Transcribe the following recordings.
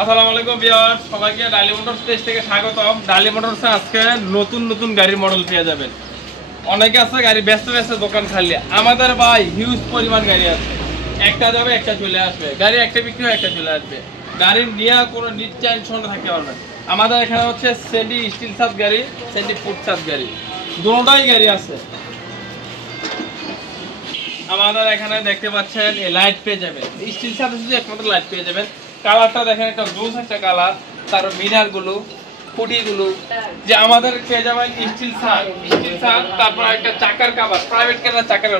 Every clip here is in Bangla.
আসসালামু আলাইকুম ভিউয়ার্স, সবাইকে ডালি মোটরস পেজ থেকে স্বাগতম। ডালি মোটরসে আজকে নতুন নতুন গাড়ির মডেল পেয়ে যাবেন। অনেকে আছে গাড়ি ব্যস্ত ব্যস্ত দোকান খালি, আমাদের ভাই হিউজ পরিমাণ গাড়ি আছে। একটা যাবে একটা চলে আসবে, গাড়ি একটা বিক্রি হয় একটা চলে আসবে। গাড়ির নিয়ে কোনো নিশ্চয়ন থাকতে পারবে না। আমাদের এখানে হচ্ছে সেন্ডি স্টিল ছাদ গাড়ি, সেন্ডি ফুড ছাদ গাড়ি, দুটোটাই গাড়ি আছে। আমাদের এখানে দেখতে পাচ্ছেন এই লাইট পেয়ে যাবেন, স্টিল ছাদ শুধু একমাত্র লাইট পেয়ে যাবেন। কালারটা দেখেন, একটা ব্লু একটা কালার, তার মিনার গুলো খুঁটিগুলো যে আমাদের পেয়ে যাবেন স্টিল ছাদ, তারপর একটা চাকার কভার, প্রাইভেট কারের চাকার,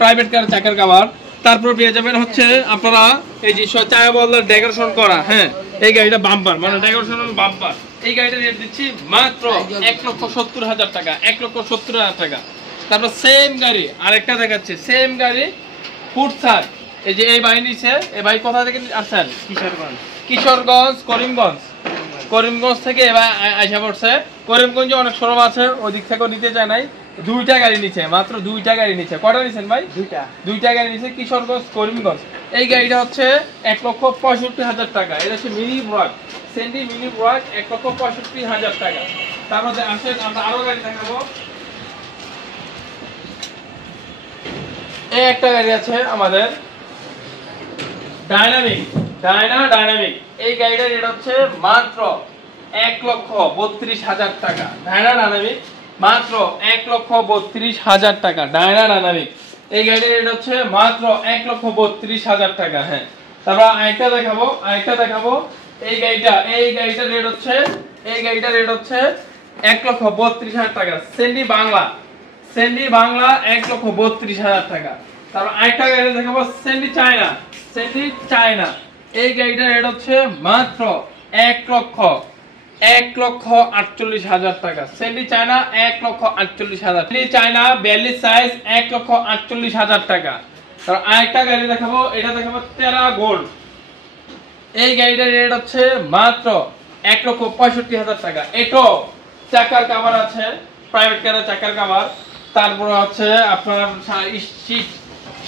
প্রাইভেট কারের চাকার কভার। তারপর পেয়ে যাবেন হচ্ছে আপনারা এই যে চাকা বদলার ডেকোরেশন করা, হ্যাঁ এই গাড়িটা বাম্পার, মানে ডেকোরেশন বাম্পার। এই গাড়িটা রেট দিচ্ছি মাত্র 1,70,000 টাকা, 1,70,000 টাকা। তারপর সেম গাড়ি আরেকটা দেখাচ্ছে, সেম গাড়ি ফুড ছাদ। এই যে এই ভাই নিচ্ছে, এই ভাই কোথা থেকে আসছেন? কিশোরগঞ্জ, করিমগঞ্জ থেকে এবার আইসা পড়ছে। করিমগঞ্জে অনেক শোরুম আছে, ওই দিক থেকেও নিতে চায় নাই। দুইটা গাড়ি নিচ্ছে, মাত্র দুইটা গাড়ি নিচ্ছে। কটা নিচ্ছেন ভাই? দুইটা গাড়ি নিচ্ছে, কিশোরগঞ্জ করিমগঞ্জ। এই গাড়িটা হচ্ছে 1,65,000 টাকা। এটা হচ্ছে মিনি ব্রাক, সেন্ডি মিনি ব্রাক, 1,65,000 টাকা। তারপর আসেন আমরা আরো গাড়ি দেখাবো। এই একটা গাড়ি আছে আমাদের ডাইনামিক, ডাইনামিক। এই গাড়িটার রেট হচ্ছে মাত্র 1,32,000 টাকা। ডাইনামিক মাত্র 1,32,000 টাকা। ডাইনামিক এই গাড়িটার রেট হচ্ছে মাত্র 1,32,000 টাকা। হ্যাঁ, তারপর আরেকটা দেখাবো। এই গাড়িটার রেট হচ্ছে 1,32,000 টাকা। সেন্ডি বাংলা, 1,32,000 টাকা। তারপর আরেকটা গাড়ি দেখাবো, সেন্ডি চায়না। এই গাড়িটার রেট হচ্ছে মাত্র 1,48,000 টাকা। সেন্ডি চায়না 1,48,000। সেন্ডি চায়না 42 সাইজ, 1,48,000 টাকা। তারপর আরেকটা গাড়ি দেখাবো, এটা দেখাবো টেরা গোল্ড। এই গাড়িটার রেট হচ্ছে মাত্র 1,65,000 টাকা। এটো চাকার কভার আছে, প্রাইভেট কারের চাকার কভার। তারপর হচ্ছে আপনার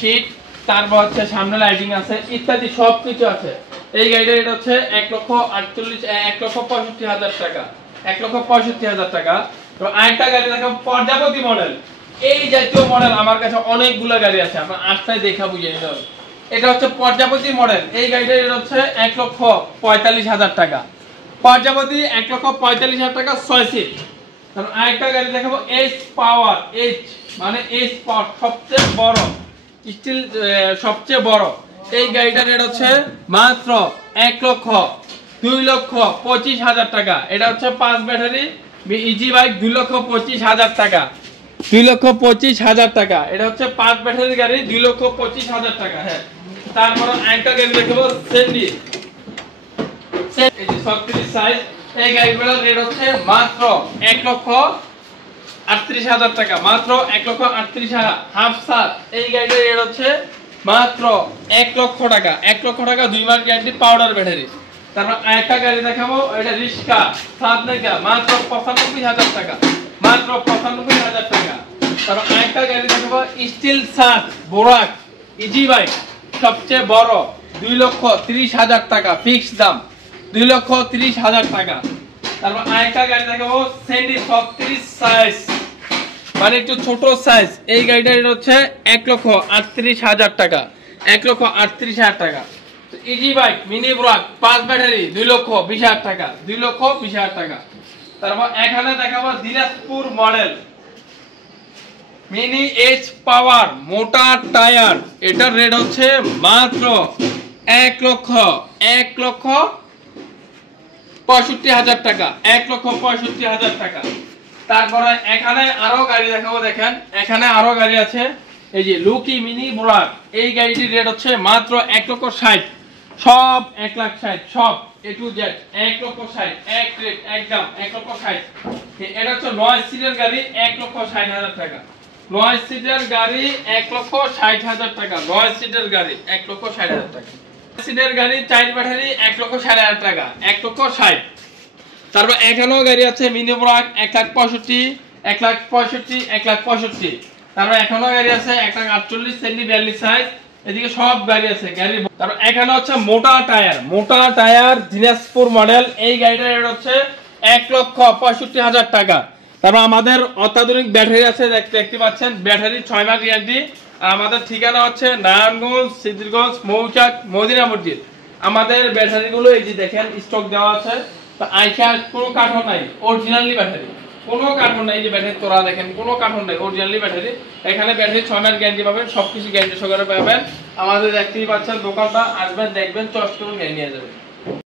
শীট, তারপর হচ্ছে সামনে লাইটিং আছে, ইত্যাদি সবকিছু আছে। এই গাড়িটার রেট হচ্ছে 1,65,000 টাকা, 1,65,000 টাকা। তো আরেকটা গাড়ি দেখাবো প্রজাপতি মডেল। এই জাতীয় মডেল আমার কাছে অনেকগুলো গাড়ি আছে, আপনার আটটায় দেখা বুঝিয়ে নিতে হবে। এটা হচ্ছে প্রজাপতি মডেল। এই গাড়িটার রেট হচ্ছে 1,45,000 টাকা। প্রজাপতি 1,45,000 টাকা, 6 সিট। তারপর আরেকটা গাড়ি দেখাবো এইচ পাওয়ার, সবচেয়ে বড় স্টিল, সবচেয়ে বড়। এই গাড়িটার রেট হচ্ছে মাত্র 1,02,25,000 টাকা। এটা হচ্ছে 5 ব্যাটারি ইজি বাইক, 2,25,000 টাকা, 2,25,000 টাকা। এটা হচ্ছে 5 ব্যাটারি গাড়ি, 2,25,000 টাকা। হ্যাঁ, তারপর আরেকটা গাড়ি দেখাবো সেন্ডি, এই যে 36 সাইজ। এই গাড়িগুলোর রেট হচ্ছে মাত্র 1,38,000 টাকা, মাত্র 1,38,000। হাফ সার এই গাড়িটার রেট হচ্ছে মাত্র 1 লক্ষ টাকা, 1 লক্ষ টাকা, 2 মাস গ্যারান্টি, পাউডার ব্যাটারি। তারপর আরেকটা গাড়ি দেখাবো, এটা রিস্কা সাত নাকা, মাত্র 95,000 টাকা, মাত্র 95,000 টাকা। তারপর আরেকটা গাড়ি দেখাবো স্টিল সাত বোরাক ইজি বাইক, সবচেয়ে বড়, 2,30,000 টাকা ফিক্সড দাম, 2,30,000 টাকা। তারপর আরেকটা গাড়ি দেখাবো সেন্ডি 36 সাইজ, মানে একটু ছোট সাইজ। এই গাড়িটার রেট হচ্ছে 1,38,000 টাকা, 1,38,000 টাকা। Easy bike mini BRAC 5 battery, 2,20,000 টাকা, 2,20,000 টাকা। তারপর এখানে দেখাবো দিনাজপুর মডেল মিনি এইচ পাওয়ার মোটা টায়ার। এটার রেট হচ্ছে মাত্র 1,65,000 টাকা, 1,65,000 টাকা। তারপরে এখানে আরো গাড়ি দেখাবো, দেখেন এখানে আরো গাড়ি আছে। এই যে লুকি মিনি ব্রাক, এই গাড়িটির রেট হচ্ছে মাত্র 1,60,000, সব 1,60,000, সব এ টু জেড 1,60,000, এক রেট একদম 1,60,000। এটা হচ্ছে 9 সিটের গাড়ি, 1,60,000 টাকা। 9 সিটের গাড়ি 1,60,000 টাকা, 9 সিটের গাড়ি 1,60,000 টাকা। সিটের গাড়ি 4 ব্যাটারি 1,60,000 টাকা, 1,60,000। তারপর এখানেও গাড়ি আছে মিনি ব্রাক 1,65,000, 1,65,000, 1,65,000। তারপর এখানেও গাড়ি আছে 1,48,000 সেন্ডি 42 সাইজ, এদিকে সব গাড়ি আছে গাড়ি। তারপর এখানে হচ্ছে মোটা টায়ার দিনাজপুর মডেল। এই গাড়িটার রেট হচ্ছে 1,65,000 টাকা। তারপর আমাদের অত্যাধুনিক ব্যাটারি আছে, দেখতে পাচ্ছেন ব্যাটারি 6 মাস গ্যারান্টি। আমাদের ঠিকানা হচ্ছে নারায়ণগঞ্জ, সিদ্ধিরগঞ্জ, মৌচাক, মদিনা মসজিদ। আমাদের ব্যাটারিগুলো এই যে দেখেন স্টক দেওয়া আছে, তো আইসা কোনো কার্টন নাই, অরিজিনালি ব্যাটারি, কোনো কার্টন নাই। এই যে ব্যাটারি তোরা দেখেন কোনো কার্টন নাই, অরিজিনালি ব্যাটারি। এখানে ব্যাটারি 6 মাস গ্যারান্টি পাবেন, সবকিছু গ্যারান্টি সহকারে পাবেন। আমাদের দেখতেই পাচ্ছেন দোকানটা, আসবেন দেখবেন চয়েস করুন গাড়ি নিয়ে যাবেন।